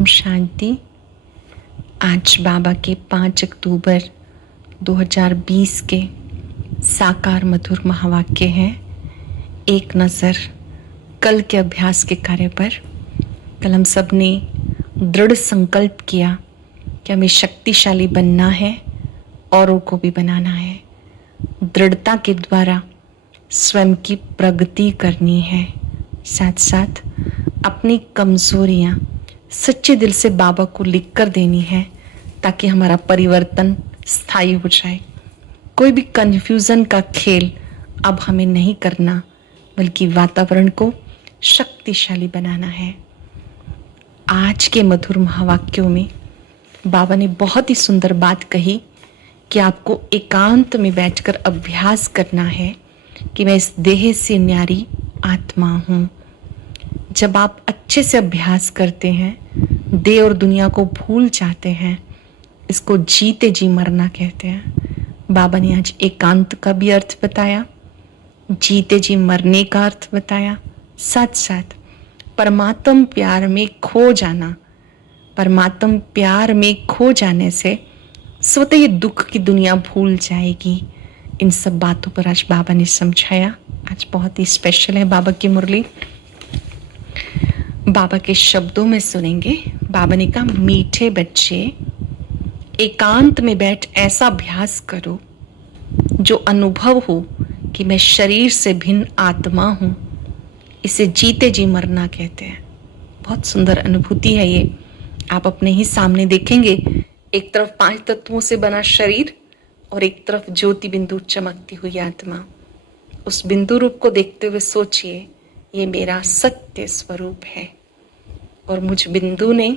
ओम शांति। आज बाबा के 5 अक्टूबर 2020 के साकार मधुर महावाक्य हैं। एक नज़र कल के अभ्यास के कार्य पर। कल हम सब ने दृढ़ संकल्प किया कि हमें शक्तिशाली बनना है, औरों को भी बनाना है। दृढ़ता के द्वारा स्वयं की प्रगति करनी है, साथ साथ अपनी कमजोरियां सच्चे दिल से बाबा को लिख कर देनी है, ताकि हमारा परिवर्तन स्थायी हो जाए। कोई भी कंफ्यूजन का खेल अब हमें नहीं करना, बल्कि वातावरण को शक्तिशाली बनाना है। आज के मधुर महावाक्यों में बाबा ने बहुत ही सुंदर बात कही कि आपको एकांत में बैठकर अभ्यास करना है कि मैं इस देह से न्यारी आत्मा हूँ। जब आप अच्छे से अभ्यास करते हैं, देह और दुनिया को भूल जाते हैं, इसको जीते जी मरना कहते हैं। बाबा ने आज एकांत का भी अर्थ बताया, जीते जी मरने का अर्थ बताया, साथ साथ परमात्म प्यार में खो जाना। परमात्म प्यार में खो जाने से स्वतः ये दुख की दुनिया भूल जाएगी। इन सब बातों पर आज बाबा ने समझाया। आज बहुत ही स्पेशल है बाबा की मुरली। बाबा के शब्दों में सुनेंगे। बाबा ने कहा, मीठे बच्चे एकांत में बैठ ऐसा अभ्यास करो जो अनुभव हो कि मैं शरीर से भिन्न आत्मा हूं। इसे जीते जी मरना कहते हैं। बहुत सुंदर अनुभूति है ये। आप अपने ही सामने देखेंगे, एक तरफ 5 तत्वों से बना शरीर और एक तरफ ज्योति बिंदु चमकती हुई आत्मा। उस बिंदु रूप को देखते हुए सोचिए, ये मेरा सत्य स्वरूप है और मुझ बिंदु ने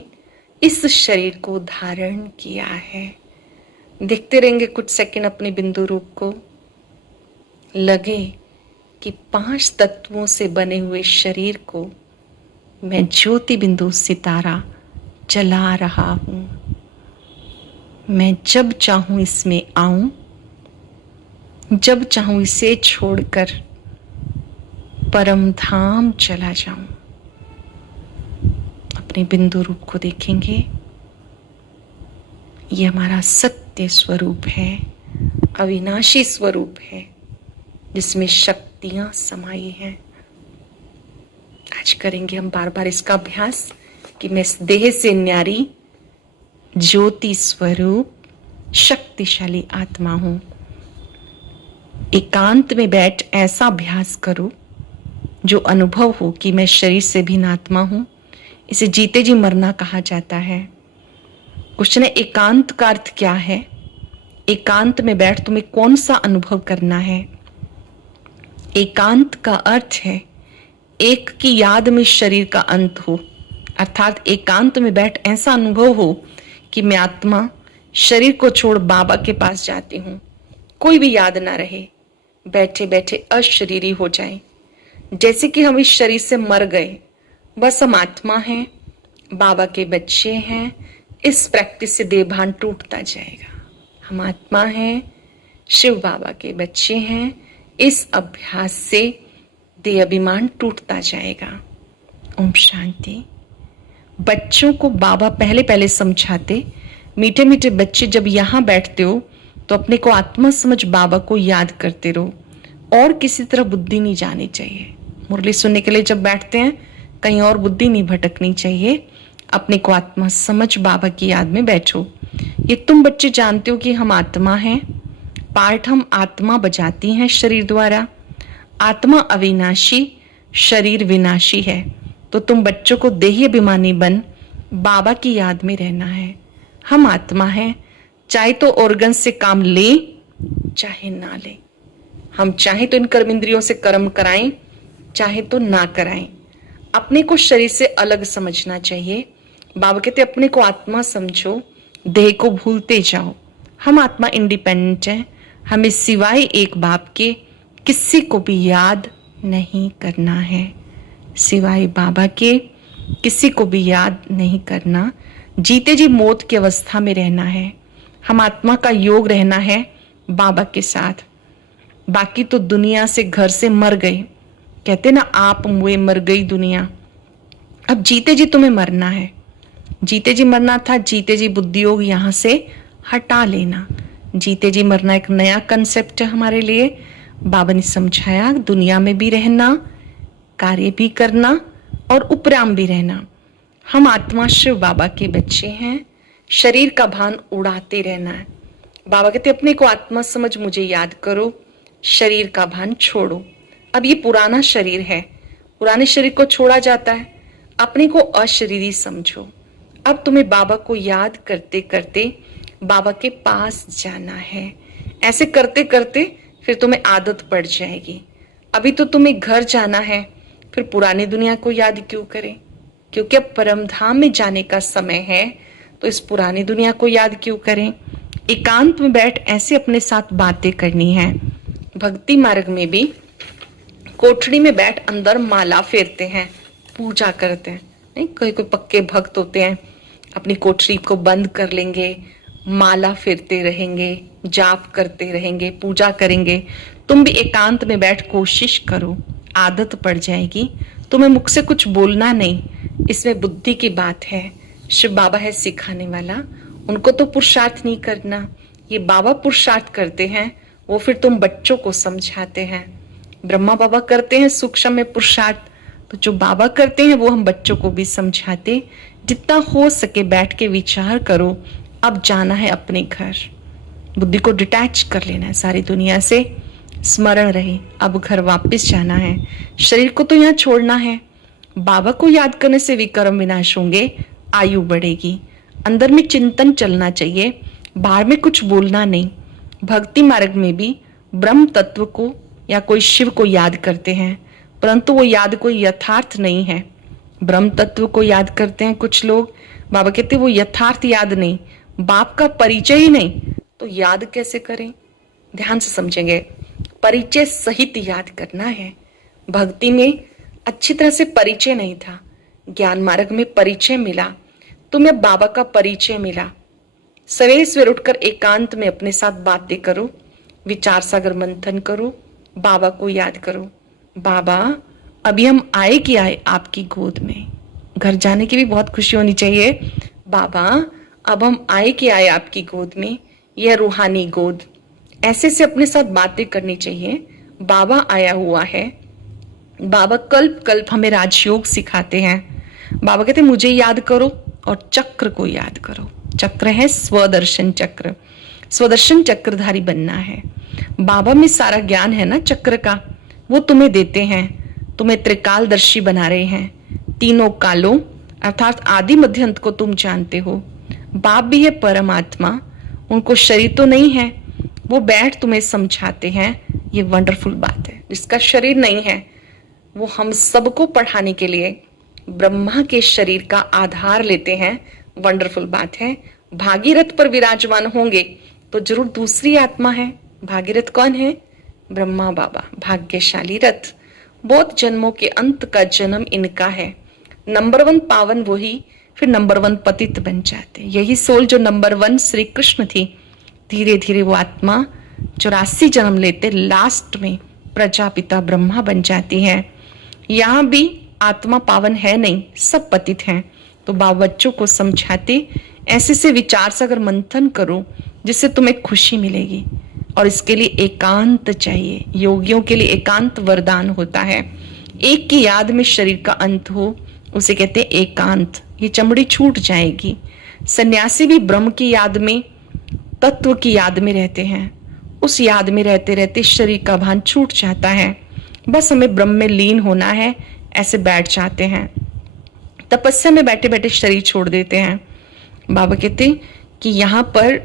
इस शरीर को धारण किया है। देखते रहेंगे कुछ सेकंड अपने बिंदु रूप को। लगे कि 5 तत्वों से बने हुए शरीर को मैं ज्योति बिंदु सितारा चला रहा हूं। मैं जब चाहूं इसमें आऊं, जब चाहूं इसे छोड़कर परम धाम चला जाऊं। अपने बिंदु रूप को देखेंगे। ये हमारा सत्य स्वरूप है, अविनाशी स्वरूप है, जिसमें शक्तियां समाई हैं। आज करेंगे हम बार बार इसका अभ्यास कि मैं इस देह से न्यारी ज्योति स्वरूप शक्तिशाली आत्मा हूं। एकांत में बैठ ऐसा अभ्यास करो जो अनुभव हो कि मैं शरीर से भिन्न आत्मा हूं। इसे जीते जी मरना कहा जाता है। क्वेश्चन है, एकांत का अर्थ क्या है? एकांत में बैठ तुम्हें कौन सा अनुभव करना है? एकांत का अर्थ है एक की याद में शरीर का अंत हो, अर्थात एकांत में बैठ ऐसा अनुभव हो कि मैं आत्मा शरीर को छोड़ बाबा के पास जाती हूं। कोई भी याद ना रहे, बैठे बैठे अशरीरी हो जाए, जैसे कि हम इस शरीर से मर गए, बस हम आत्मा हैं, बाबा के बच्चे हैं। इस प्रैक्टिस से देह भान टूटता जाएगा। हम आत्मा हैं, शिव बाबा के बच्चे हैं। इस अभ्यास से देह अभिमान टूटता जाएगा। ओम शांति। बच्चों को बाबा पहले पहले समझाते, मीठे मीठे बच्चे जब यहाँ बैठते हो तो अपने को आत्मा समझ बाबा को याद करते रहो, और किसी तरह बुद्धि नहीं जानी चाहिए। मुरली सुनने के लिए जब बैठते हैं, कहीं और बुद्धि नहीं भटकनी चाहिए। अपने को आत्मा समझ बाबा की याद में बैठो। ये तुम बच्चे जानते हो कि हम आत्मा हैं। पार्ट हम आत्मा बजाती हैं शरीर द्वारा। आत्मा अविनाशी, शरीर विनाशी है। तो तुम बच्चों को देही अभिमानी बन बाबा की याद में रहना है। हम आत्मा हैं, चाहे तो ऑर्गन से काम ले, चाहे ना ले। हम चाहे तो इन कर्म इंद्रियों से कर्म कराएं, चाहे तो ना कराएं। अपने को शरीर से अलग समझना चाहिए। बाबा कहते अपने को आत्मा समझो, देह को भूलते जाओ। हम आत्मा इंडिपेंडेंट हैं। हमें सिवाय एक बाप के किसी को भी याद नहीं करना है। सिवाय बाबा के किसी को भी याद नहीं करना। जीते जी मौत की अवस्था में रहना है। हम आत्मा का योग रहना है बाबा के साथ। बाकी तो दुनिया से घर से मर गए, कहते ना आप मुए मर गई दुनिया। अब जीते जी तुम्हें मरना है। जीते जी मरना था, जीते जी बुद्धि योग यहां से हटा लेना। जीते जी मरना एक नया कंसेप्ट है हमारे लिए। बाबा ने समझाया दुनिया में भी रहना, कार्य भी करना और उपराम भी रहना। हम आत्मा शिव बाबा के बच्चे हैं, शरीर का भान उड़ाते रहना है। बाबा कहते अपने को आत्मा समझ, मुझे याद करो, शरीर का भान छोड़ो। अब ये पुराना शरीर है, पुराने शरीर को छोड़ा जाता है, अपने को अशरीरी समझो। अब तुम्हें बाबा को याद करते करते बाबा के पास जाना है। ऐसे करते करते फिर तुम्हें आदत पड़ जाएगी। अभी तो तुम्हें घर जाना है, फिर पुरानी दुनिया को याद क्यों करें? क्योंकि अब परम धाम में जाने का समय है, तो इस पुरानी दुनिया को याद क्यों करें? एकांत में बैठ ऐसे अपने साथ बातें करनी है। भक्ति मार्ग में भी कोठड़ी में बैठ अंदर माला फेरते हैं, पूजा करते हैं। नहीं, कोई कोई पक्के भक्त होते हैं, अपनी कोठड़ी को बंद कर लेंगे, माला फेरते रहेंगे, जाप करते रहेंगे, पूजा करेंगे। तुम भी एकांत में बैठ कोशिश करो, आदत पड़ जाएगी। तुम्हें मुख से कुछ बोलना नहीं, इसमें बुद्धि की बात है। शिव बाबा है सिखाने वाला, उनको तो पुरुषार्थ नहीं करना, ये बाबा पुरुषार्थ करते हैं, वो फिर तुम बच्चों को समझाते हैं। ब्रह्मा बाबा करते हैं सूक्ष्म में पुरुषार्थ, तो जो बाबा करते हैं वो हम बच्चों को भी समझाते। जितना हो सके बैठ के विचार करो, अब जाना है अपने घर, बुद्धि को डिटैच कर लेना है सारी दुनिया से। स्मरण रहे अब घर वापस जाना है, शरीर को तो यहाँ छोड़ना है। बाबा को याद करने से विकर्म विनाश होंगे, आयु बढ़ेगी। अंदर में चिंतन चलना चाहिए, बाहर में कुछ बोलना नहीं। भक्ति मार्ग में भी ब्रह्म तत्व को या कोई शिव को याद करते हैं, परंतु वो याद कोई यथार्थ नहीं है। ब्रह्म तत्व को याद करते हैं कुछ लोग, बाबा कहते वो यथार्थ याद नहीं, बाप का परिचय ही नहीं, तो याद कैसे करें? ध्यान से समझेंगे, परिचय सहित याद करना है। भक्ति में अच्छी तरह से परिचय नहीं था, ज्ञान मार्ग में परिचय मिला, तुम्हें बाबा का परिचय मिला। सवेरे सवेर उठकर एकांत में अपने साथ बातें करो, विचार सागर मंथन करो, बाबा को याद करो। बाबा अभी हम आए कि आए आपकी गोद में। घर जाने की भी बहुत खुशी होनी चाहिए। बाबा अब हम आए कि आए आपकी गोद में, यह रूहानी गोद। ऐसे से अपने साथ बातें करनी चाहिए। बाबा आया हुआ है, बाबा कल्प कल्प हमें राजयोग सिखाते हैं। बाबा कहते मुझे याद करो और चक्र को याद करो। चक्र है स्वदर्शन चक्र, स्वदर्शन चक्रधारी बनना है। बाबा में सारा ज्ञान है ना चक्र का, वो तुम्हें देते हैं, तुम्हें त्रिकालदर्शी बना रहे हैं। तीनों कालों अर्थात आदि मध्य अंत को तुम जानते हो। बाप भी है परमात्मा, उनको शरीर तो नहीं है, वो बैठ तुम्हें समझाते हैं। ये वंडरफुल बात है। जिसका शरीर नहीं है वो हम सबको पढ़ाने के लिए ब्रह्मा के शरीर का आधार लेते हैं। वंडरफुल बात है। भागीरथ पर विराजमान होंगे तो जरूर दूसरी आत्मा है। भागीरथ कौन है? ब्रह्मा बाबा, भाग्यशाली रथ। बहुत जन्मों के अंत का जन्म इनका है। नंबर 1 पावन वही, फिर नंबर 1 पतित बन जाते। यही सोल जो नंबर 1 श्री कृष्ण थी, धीरे धीरे वो आत्मा 84 जन्म लेते लास्ट में प्रजापिता ब्रह्मा बन जाती है। यहाँ भी आत्मा पावन है नहीं, सब पतित हैं। तो बाबा बच्चों को समझाते ऐसे से विचार सागर मंथन करो जिससे तुम्हें खुशी मिलेगी। और इसके लिए एकांत चाहिए। योगियों के लिए एकांत वरदान होता है। एक की याद में शरीर का अंत हो, उसे कहते हैं एकांत। ये चमड़ी छूट जाएगी। सन्यासी भी ब्रह्म की याद में, तत्व की याद में रहते हैं। उस याद में रहते रहते शरीर का भान छूट जाता है। बस हमें ब्रह्म में लीन होना है, ऐसे बैठ जाते हैं। तपस्या में बैठे बैठे शरीर छोड़ देते हैं। बाबा कहते कि यहाँ पर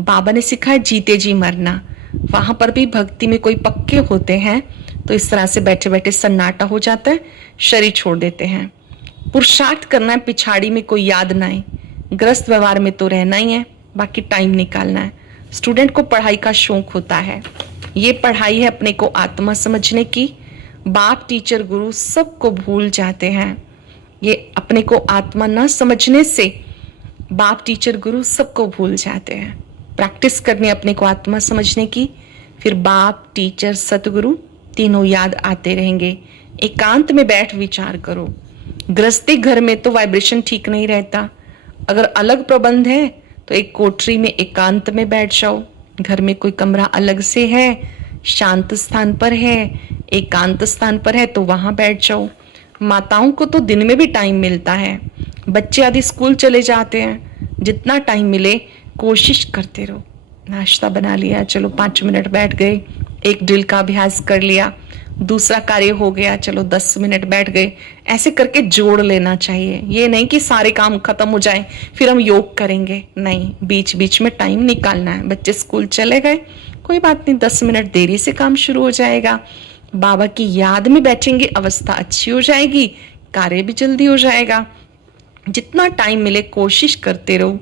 बाबा ने सिखाया जीते जी मरना। वहां पर भी भक्ति में कोई पक्के होते हैं तो इस तरह से बैठे बैठे सन्नाटा हो जाता है, शरीर छोड़ देते हैं। पुरुषार्थ करना है, पिछाड़ी में कोई याद ना आए। ग्रस्त व्यवहार में तो रहना ही है, बाकी टाइम निकालना है। स्टूडेंट को पढ़ाई का शौक होता है, ये पढ़ाई है अपने को आत्मा समझने की। बाप टीचर गुरु सबको भूल जाते हैं। ये अपने को आत्मा न समझने से बाप टीचर गुरु सबको भूल जाते हैं। प्रैक्टिस करनी अपने को आत्मा समझने की, फिर बाप टीचर सतगुरु तीनों याद आते रहेंगे। एकांत में बैठ विचार करो। गृहस्थी घर में तो वाइब्रेशन ठीक नहीं रहता, अगर अलग प्रबंध है तो एक कोठरी में एकांत में बैठ जाओ। घर में कोई कमरा अलग से है, शांत स्थान पर है, एकांत स्थान पर है तो वहां बैठ जाओ। माताओं को तो दिन में भी टाइम मिलता है, बच्चे आदि स्कूल चले जाते हैं, जितना टाइम मिले कोशिश करते रहो। नाश्ता बना लिया, चलो 5 मिनट बैठ गए, एक ड्रिल का अभ्यास कर लिया, दूसरा कार्य हो गया, चलो 10 मिनट बैठ गए। ऐसे करके जोड़ लेना चाहिए। ये नहीं कि सारे काम खत्म हो जाए फिर हम योग करेंगे, नहीं, बीच बीच में टाइम निकालना है। बच्चे स्कूल चले गए, कोई बात नहीं, 10 मिनट देरी से काम शुरू हो जाएगा, बाबा की याद में बैठेंगे, अवस्था अच्छी हो जाएगी, कार्य भी जल्दी हो जाएगा। जितना टाइम मिले कोशिश करते रहो।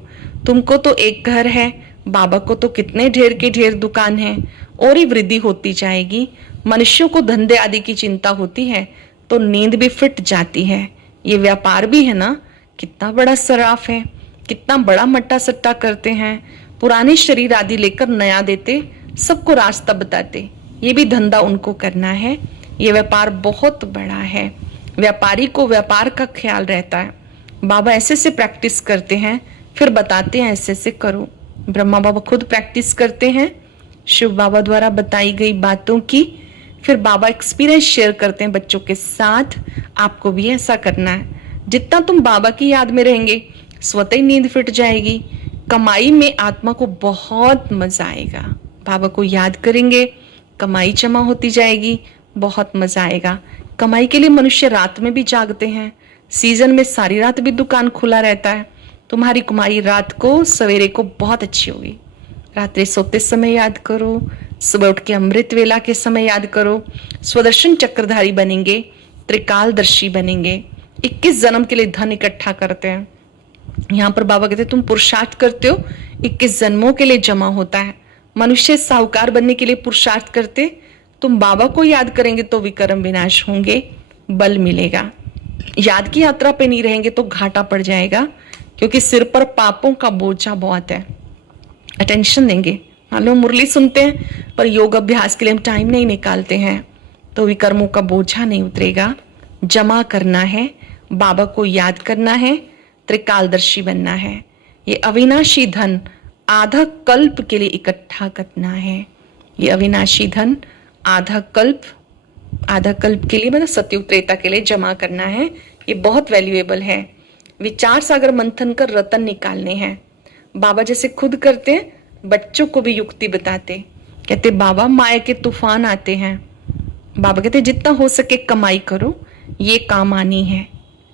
तुमको तो एक घर है, बाबा को तो कितने ढेर के ढेर दुकान है, और ही वृद्धि होती जाएगी। मनुष्यों को धंधे आदि की चिंता होती है तो नींद भी फिट जाती है। ये व्यापार भी है ना, कितना बड़ा सराफ है, कितना बड़ा मट्टा सट्टा करते हैं, पुराने शरीर आदि लेकर नया देते, सबको रास्ता बताते। ये भी धंधा उनको करना है। ये व्यापार बहुत बड़ा है। व्यापारी को व्यापार का ख्याल रहता है। बाबा ऐसे से प्रैक्टिस करते हैं, फिर बताते हैं ऐसे से करो। ब्रह्मा बाबा खुद प्रैक्टिस करते हैं शिव बाबा द्वारा बताई गई बातों की, फिर बाबा एक्सपीरियंस शेयर करते हैं बच्चों के साथ। आपको भी ऐसा करना है। जितना तुम बाबा की याद में रहेंगे स्वतः ही नींद फिट जाएगी। कमाई में आत्मा को बहुत मजा आएगा। बाबा को याद करेंगे, कमाई जमा होती जाएगी, बहुत मजा आएगा। कमाई के लिए मनुष्य रात में भी जागते हैं, सीजन में सारी रात भी दुकान खुला रहता है। तुम्हारी कमाई रात को सवेरे को बहुत अच्छी होगी। रात्रि सोते समय याद करो, सुबह उठ के अमृत वेला के समय याद करो। स्वदर्शन चक्रधारी बनेंगे, त्रिकालदर्शी बनेंगे। 21 जन्म के लिए धन इकट्ठा करते हैं। यहाँ पर बाबा कहते तुम पुरुषार्थ करते हो, 21 जन्मों के लिए जमा होता है। मनुष्य साहूकार बनने के लिए पुरुषार्थ करते, तुम बाबा को याद करेंगे तो विक्रम विनाश होंगे, बल मिलेगा। याद की यात्रा पे नहीं रहेंगे तो घाटा पड़ जाएगा, क्योंकि सिर पर पापों का बोझा बहुत है। अटेंशन देंगे, मान लो मुरली सुनते हैं पर योग अभ्यास के लिए हम टाइम नहीं निकालते हैं तो विकर्मों का बोझा नहीं उतरेगा। जमा करना है, बाबा को याद करना है, त्रिकालदर्शी बनना है। ये अविनाशी धन आधा कल्प के लिए इकट्ठा करना है। ये अविनाशी धन आधा कल्प के लिए, मतलब सतयुग त्रेता के लिए जमा करना है। ये बहुत वैल्यूएबल है। विचार सागर मंथन कर रतन निकालने हैं। बाबा जैसे खुद करते हैं, बच्चों को भी युक्ति बताते। कहते बाबा माया के तूफान आते हैं, बाबा कहते जितना हो सके कमाई करो, ये काम आनी है।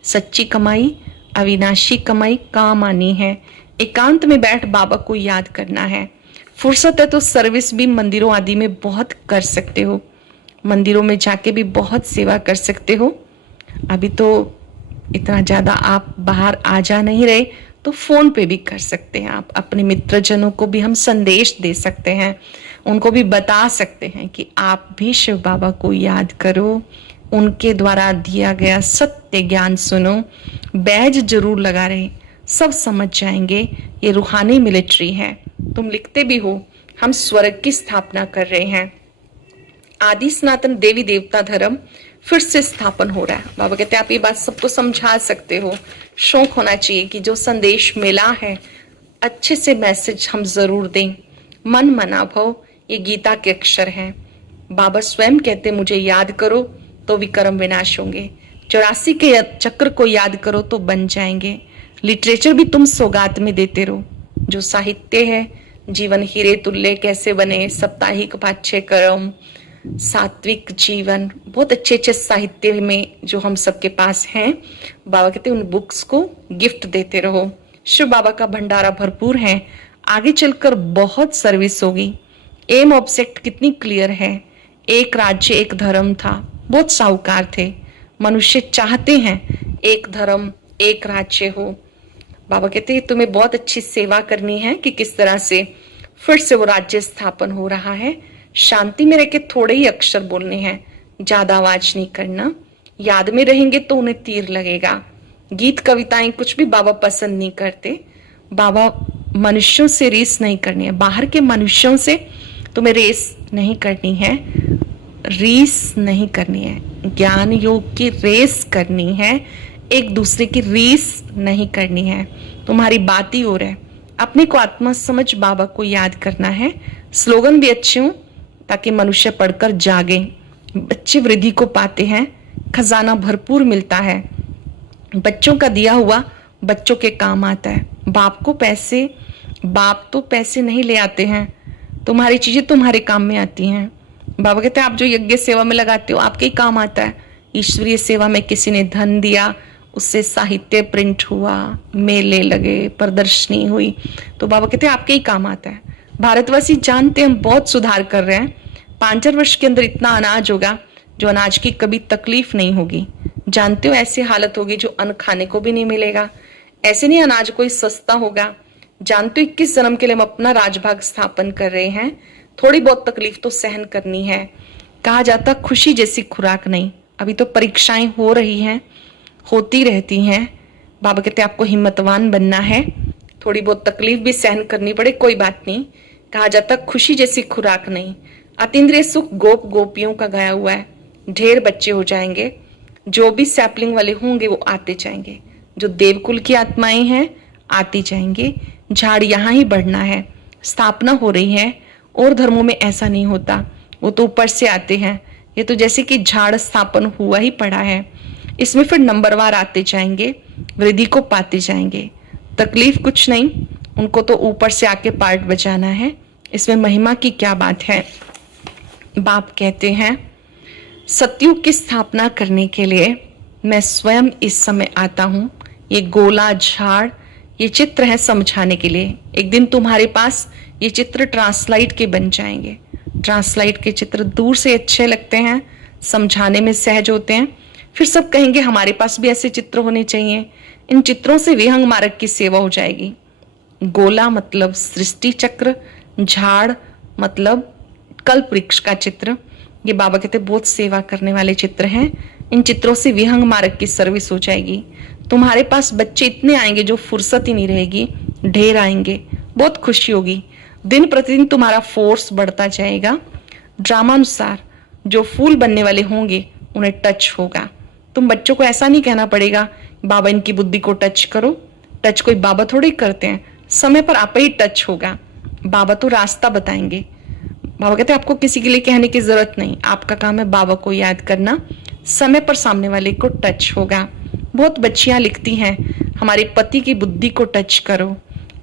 सच्ची कमाई, अविनाशी कमाई काम आनी है। एकांत में बैठ बाबा को याद करना है। फुर्सत है तो सर्विस भी मंदिरों आदि में बहुत कर सकते हो, मंदिरों में जाके भी बहुत सेवा कर सकते हो। अभी तो इतना ज्यादा आप बाहर आ जा नहीं रहे तो फोन पे भी कर सकते हैं। आप अपने मित्रजनों को भी हम संदेश दे सकते हैं, उनको भी बता सकते हैं कि आप भी शिव बाबा को याद करो, उनके द्वारा दिया गया सत्य ज्ञान सुनो। बैज जरूर लगा रहे, सब समझ जाएंगे ये रूहानी मिलिट्री है। तुम लिखते भी हो, हम स्वर्ग की स्थापना कर रहे हैं। आदि सनातन देवी देवता धर्म फिर से स्थापन हो रहा है। बाबा कहते हैं आप ये बात सबको समझा सकते हो। शौक होना चाहिए कि जो संदेश मिला है अच्छे से मैसेज हम जरूर दें। मन मना भव, ये गीता के अक्षर हैं। बाबा स्वयं कहते मुझे याद करो तो विक्रम विनाश होंगे। 84 के चक्र को याद करो तो बन जाएंगे। लिटरेचर भी तुम सौगात में देते रहो। जो साहित्य है, जीवन हीरे तुल्य कैसे बने, साप्ताहिक पाठ्य क्रम, सात्विक जीवन, बहुत अच्छे अच्छे साहित्य में जो हम सबके पास हैं, बाबा कहते हैं उन बुक्स को गिफ्ट देते रहो। शिव बाबा का भंडारा भरपूर है, आगे चलकर बहुत सर्विस होगी। एम ऑब्जेक्ट कितनी क्लियर है। एक राज्य एक धर्म था, बहुत साहूकार थे। मनुष्य चाहते हैं एक धर्म एक राज्य हो। बाबा कहते हैं तुम्हें बहुत अच्छी सेवा करनी है कि किस तरह से फिर से वो राज्य स्थापन हो रहा है। शांति में रह के थोड़े ही अक्षर बोलने हैं, ज्यादा आवाज नहीं करना। याद में रहेंगे तो उन्हें तीर लगेगा। गीत कविताएं कुछ भी बाबा पसंद नहीं करते। बाबा मनुष्यों से रेस नहीं करनी है, बाहर के मनुष्यों से तुम्हें रेस नहीं करनी है, रीस नहीं करनी है, ज्ञान योग की रेस करनी है। एक दूसरे की रीस नहीं करनी है, तुम्हारी बात ही हो रहा है। अपने को आत्मा समझ बाबा को याद करना है। स्लोगन भी अच्छे हों ताकि मनुष्य पढ़कर जागे। बच्चे वृद्धि को पाते हैं, खजाना भरपूर मिलता है। बच्चों का दिया हुआ बच्चों के काम आता है। बाप तो पैसे नहीं ले आते हैं, तुम्हारी चीजें तुम्हारे काम में आती हैं। बाबा कहते हैं आप जो यज्ञ सेवा में लगाते हो आपके ही काम आता है। ईश्वरीय सेवा में किसी ने धन दिया, उससे साहित्य प्रिंट हुआ, मेले लगे, प्रदर्शनी हुई, तो बाबा कहते हैं आपके ही काम आता है। भारतवासी जानते हैं हम बहुत सुधार कर रहे हैं। 5-4 वर्ष के अंदर इतना अनाज होगा जो अनाज की कभी तकलीफ नहीं होगी। जानते हो ऐसी हालत होगी जो अन्न खाने को भी नहीं मिलेगा। ऐसे नहीं अनाज कोई सस्ता होगा। जानते हो 21 जन्म के लिए हम अपना राजभाग स्थापन कर रहे हैं। थोड़ी बहुत तकलीफ तो सहन करनी है। कहा जाता खुशी जैसी खुराक नहीं। अभी तो परीक्षाएं हो रही हैं, होती रहती हैं। बाबा कहते आपको हिम्मतवान बनना है, थोड़ी बहुत तकलीफ भी सहन करनी पड़े कोई बात नहीं। कहा जाता खुशी जैसी खुराक नहीं। अतीन्द्रिय सुख गोप गोपियों का गाया हुआ है। ढेर बच्चे हो जाएंगे, जो भी सैपलिंग वाले होंगे वो आते जाएंगे, जो देवकुल की आत्माएं हैं आती जाएंगे। झाड़ यहाँ ही बढ़ना है, स्थापना हो रही है। और धर्मों में ऐसा नहीं होता, वो तो ऊपर से आते हैं। ये तो जैसे कि झाड़ स्थापन हुआ ही पड़ा है। इसमें फिर नंबरवार आते जाएंगे, वृद्धि को पाते जाएंगे। तकलीफ कुछ नहीं, उनको तो ऊपर से आके पार्ट बजाना है। इसमें महिमा की क्या बात है। बाप कहते हैं सतयुग की स्थापना करने के लिए मैं स्वयं इस समय आता हूं। ये गोला झाड़ ये चित्र है समझाने के लिए। एक दिन तुम्हारे पास ये चित्र ट्रांसलाइट के बन जाएंगे। ट्रांसलाइट के चित्र दूर से अच्छे लगते हैं, समझाने में सहज होते हैं। फिर सब कहेंगे हमारे पास भी ऐसे चित्र होने चाहिए। इन चित्रों से विहंग मार्ग की सेवा हो जाएगी। गोला मतलब सृष्टि चक्र, झाड़ मतलब कल्प वृक्ष का चित्र। ये बाबा कहते बहुत सेवा करने वाले चित्र हैं। इन चित्रों से विहंग मार्ग की सर्विस हो जाएगी। तुम्हारे पास बच्चे इतने आएंगे जो फुर्सत ही नहीं रहेगी, ढेर आएंगे, बहुत खुशी होगी। दिन प्रतिदिन तुम्हारा फोर्स बढ़ता जाएगा। ड्रामानुसार जो फूल बनने वाले होंगे उन्हें टच होगा। तुम बच्चों को ऐसा नहीं कहना पड़ेगा बाबा इनकी बुद्धि को टच करो। टच कोई बाबा थोड़ी करते हैं, समय पर आप ही टच होगा। बाबा तो रास्ता बताएंगे। बाबा कहते हैं आपको किसी के लिए कहने की जरूरत नहीं, आपका काम है बाबा को याद करना। समय पर सामने वाले को टच होगा। बहुत बच्चियां लिखती हैं हमारे पति की बुद्धि को टच करो।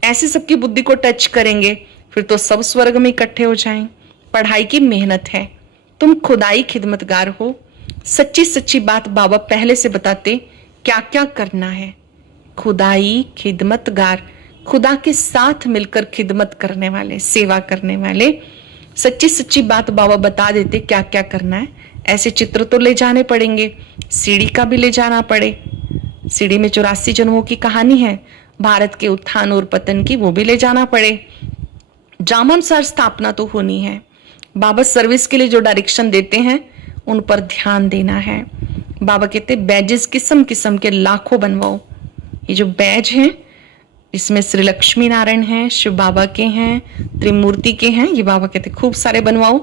ऐसे सबकी बुद्धि को टच करेंगे फिर तो सब स्वर्ग में इकट्ठे हो जाएं। पढ़ाई की मेहनत है, तुम खुदाई खिदमतगार हो। सच्ची सच्ची बात बाबा पहले से बताते क्या क्या करना है। खुदाई खिदमतगार, खुदा के साथ मिलकर खिदमत करने वाले, सेवा करने वाले। सच्ची सच्ची बात बाबा बता देते क्या क्या करना है। ऐसे चित्र तो ले जाने पड़ेंगे, सीढ़ी का भी ले जाना पड़े। सीढ़ी में 84 जन्मों की कहानी है, भारत के उत्थान और पतन की, वो भी ले जाना पड़े। ड्रामानुसार स्थापना तो होनी है। बाबा सर्विस के लिए जो डायरेक्शन देते हैं उन पर ध्यान देना है। बाबा कहते बैजेस किस्म किस्म के लाखों बनवाओ। ये जो बैज हैं इसमें श्री लक्ष्मी नारायण हैं, शिव बाबा के हैं, त्रिमूर्ति के हैं। ये बाबा कहते खूब सारे बनवाओ।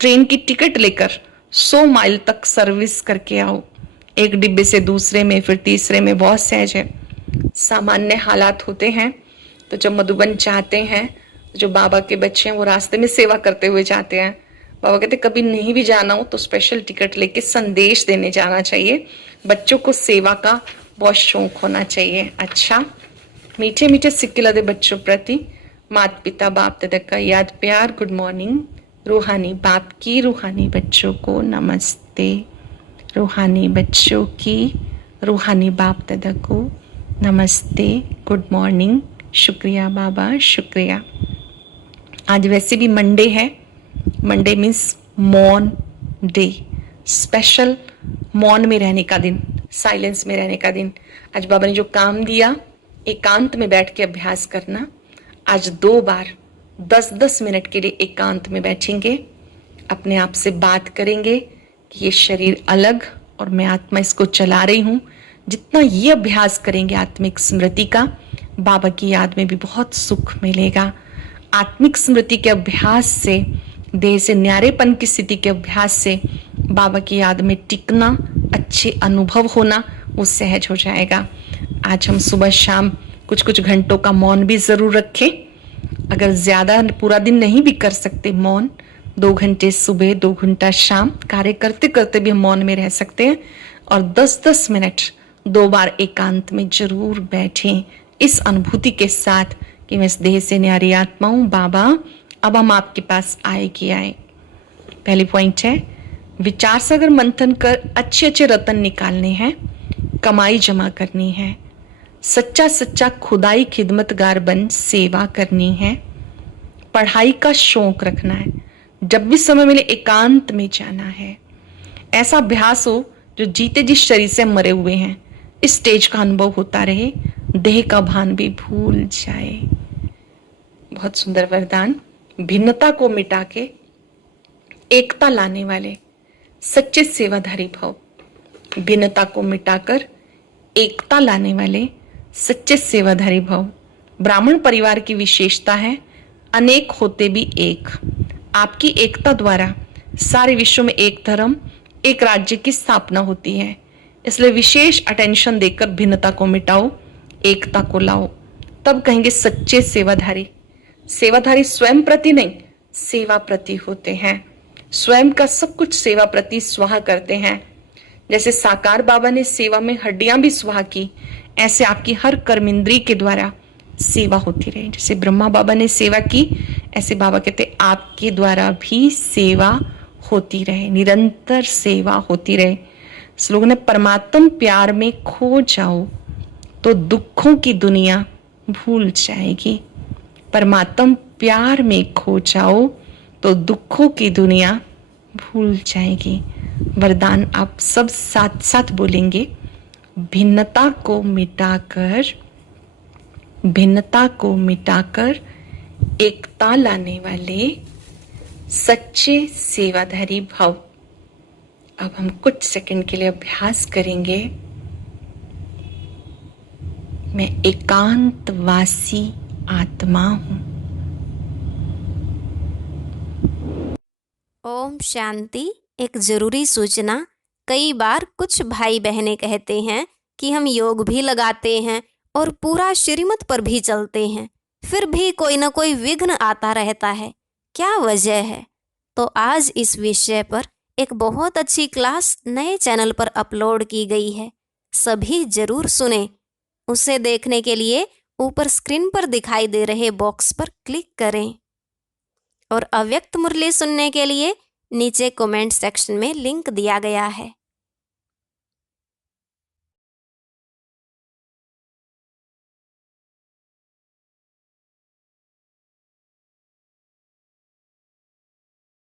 ट्रेन की टिकट लेकर 100 माइल तक सर्विस करके आओ। एक डिब्बे से दूसरे में फिर तीसरे में, बहुत सहज है। सामान्य हालात होते हैं तो जब मधुबन जाते हैं, जो बाबा के बच्चे हैं वो रास्ते में सेवा करते हुए जाते हैं। बाबा कहते कभी नहीं भी जाना हो तो स्पेशल टिकट लेके संदेश देने जाना चाहिए। बच्चों को सेवा का बहुत शौक होना चाहिए। अच्छा, मीठे मीठे सिक्के लदे बच्चों प्रति माता पिता बाप दादा का याद प्यार, गुड मॉर्निंग। रूहानी बाप की, रूहानी बच्चों को नमस्ते। रूहानी बच्चों की, रूहानी बाप दादा को नमस्ते, गुड मॉर्निंग। शुक्रिया बाबा, शुक्रिया। आज वैसे भी मंडे है। मंडे मीन्स मौन डे, स्पेशल मौन में रहने का दिन, साइलेंस में रहने का दिन। आज बाबा ने जो काम दिया, एकांत में बैठ के अभ्यास करना। आज 2 बार 10-10 मिनट के लिए एकांत में बैठेंगे, अपने आप से बात करेंगे कि ये शरीर अलग और मैं आत्मा इसको चला रही हूँ। जितना ये अभ्यास करेंगे आत्मिक स्मृति का, बाबा की याद में भी बहुत सुख मिलेगा। आत्मिक स्मृति के अभ्यास से, देह से न्यारेपन की स्थिति के अभ्यास से बाबा की याद में टिकना, अच्छे अनुभव होना, वो सहज हो जाएगा। आज हम सुबह शाम कुछ कुछ घंटों का मौन भी जरूर रखें। अगर ज्यादा पूरा दिन नहीं भी कर सकते मौन, 2 घंटे सुबह 2 घंटा शाम कार्य करते करते भी हम मौन में रह सकते हैं। और 10-10 मिनट 2 बार एकांत में जरूर बैठें इस अनुभूति के साथ कि मैं इस देह से न्यारी आत्मा हूं बाबा, अब हम आपके पास आए कि आए। पहली पॉइंट है, विचार सागर मंथन कर अच्छे अच्छे रतन निकालने हैं, कमाई जमा करनी है, सच्चा सच्चा खुदाई खिदमतगार बन सेवा करनी है, पढ़ाई का शौक रखना है, जब भी समय मिले एकांत में जाना है। ऐसा अभ्यास हो जो जीते जिस शरीर से मरे हुए हैं इस स्टेज का अनुभव होता रहे, देह का भान भी भूल जाए। बहुत सुंदर वरदान। भिन्नता को मिटा के एकता लाने वाले सच्चे सेवाधारी भव। भिन्नता को मिटाकर एकता लाने वाले सच्चे सेवाधारी भव। ब्राह्मण परिवार की विशेषता है अनेक होते भी एक। आपकी एकता द्वारा सारे विश्व में एक धर्म, एक राज्य की स्थापना होती है। इसलिए विशेष अटेंशन देकर भिन्नता को मिटाओ, एकता को लाओ, तब कहेंगे सच्चे सेवाधारी। सेवाधारी स्वयं प्रति नहीं, सेवा प्रति होते हैं। स्वयं का सब कुछ सेवा प्रति स्वाहा करते हैं। जैसे साकार बाबा ने सेवा में हड्डियां भी स्वाहा की, ऐसे आपकी हर कर्मेंद्री के द्वारा सेवा होती रहे। जैसे ब्रह्मा बाबा ने सेवा की, ऐसे बाबा कहते आपके द्वारा भी सेवा होती रहे, निरंतर सेवा होती रहे। श्लोक ने परमात्म प्यार में खो जाओ तो दुखों की दुनिया भूल जाएगी। परमात्म प्यार में खो जाओ तो दुखों की दुनिया भूल जाएगी। वरदान आप सब साथ साथ बोलेंगे। भिन्नता को मिटाकर एकता लाने वाले सच्चे सेवाधारी भाव। अब हम कुछ सेकंड के लिए अभ्यास करेंगे। मैं एकांतवासी आत्मा हूं। ओम शांति। एक जरूरी सूचना। कई बार कुछ भाई बहनें कहते हैं कि हम योग भी लगाते हैं और पूरा श्रीमत पर भी चलते हैं, फिर भी कोई ना कोई विघ्न आता रहता है। क्या वजह है? तो आज इस विषय पर एक बहुत अच्छी क्लास नए चैनल पर अपलोड की गई है, सभी जरूर सुने। उसे देखने के लिए ऊपर स्क्रीन पर दिखाई दे रहे बॉक्स पर क्लिक करें और अव्यक्त मुरली सुनने के लिए नीचे कमेंट सेक्शन में लिंक दिया गया है।